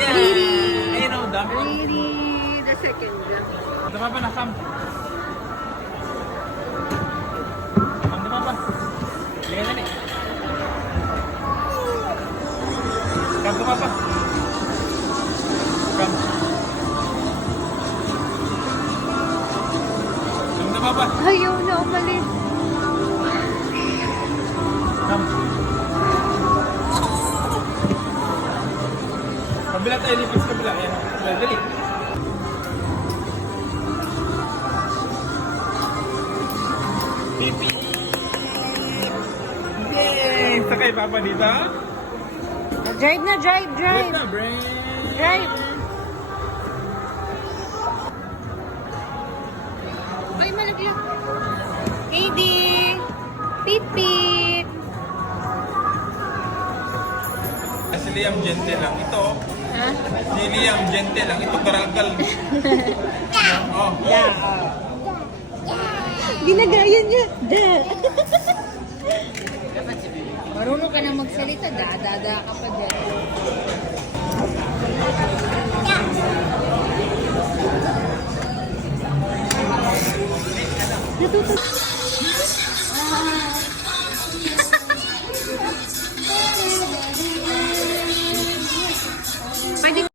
Yeah! Ayun o, dami. Really? The second one. Dama pa na, Sam. Sam, dama pa. Liga na ni. Sam, dama pa. Sam. Sam, dama pa. Ayaw na umalis. Sam. Kabila tayo, lipas kabila. Ayan, dali. Pipi! Yay! Sakay papa dito. Drive na, drive, drive. Wait na, brain! Drive. Ay, malaglag. Katie! Pipit! Si Liam gentle lang. Ito, Ha? si Liam gentle lang. Ito karakal. Oh. Yeah. Ginagaya niya. Da. Marunong ka na magsalita. Da ka pa dyan. Pwede.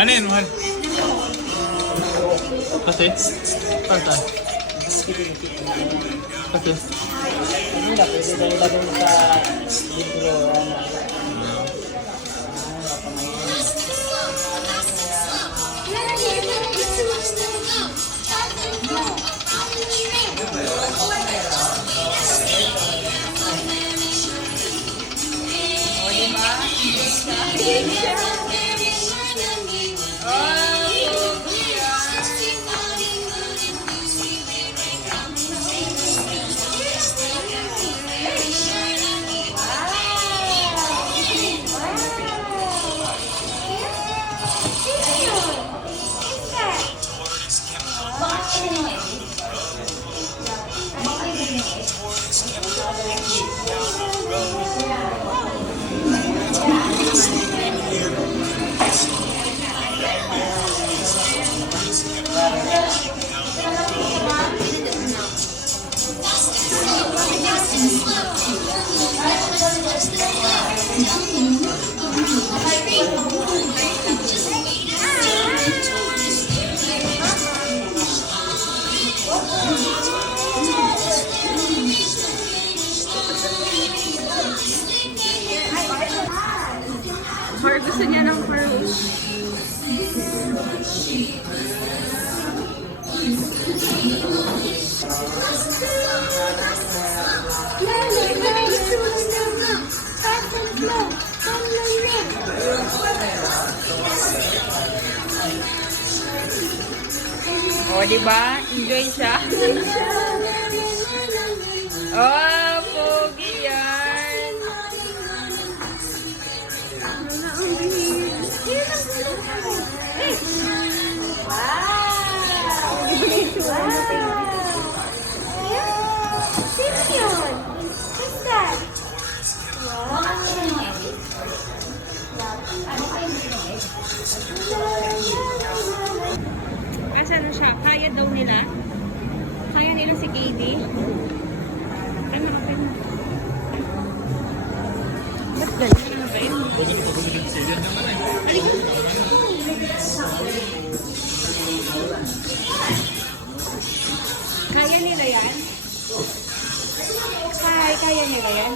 Ano yun, mahal? Kasi? Pagka? Kasi? Hindi na, pwede tayo lagay sa libro. Or gusto niya ng pearls. O, diba? Enjoy siya. Oh, pogi yan. Ayun ang gulo ko. Eh! Wow! Wow! Sino yun? What's that? Asa na siya? Kaya daw nila? Kaya nila si KD? Ano ka pa yun? Ba't ganyan? Ano ba yun? Kaya nila yan? Kaya nila yan?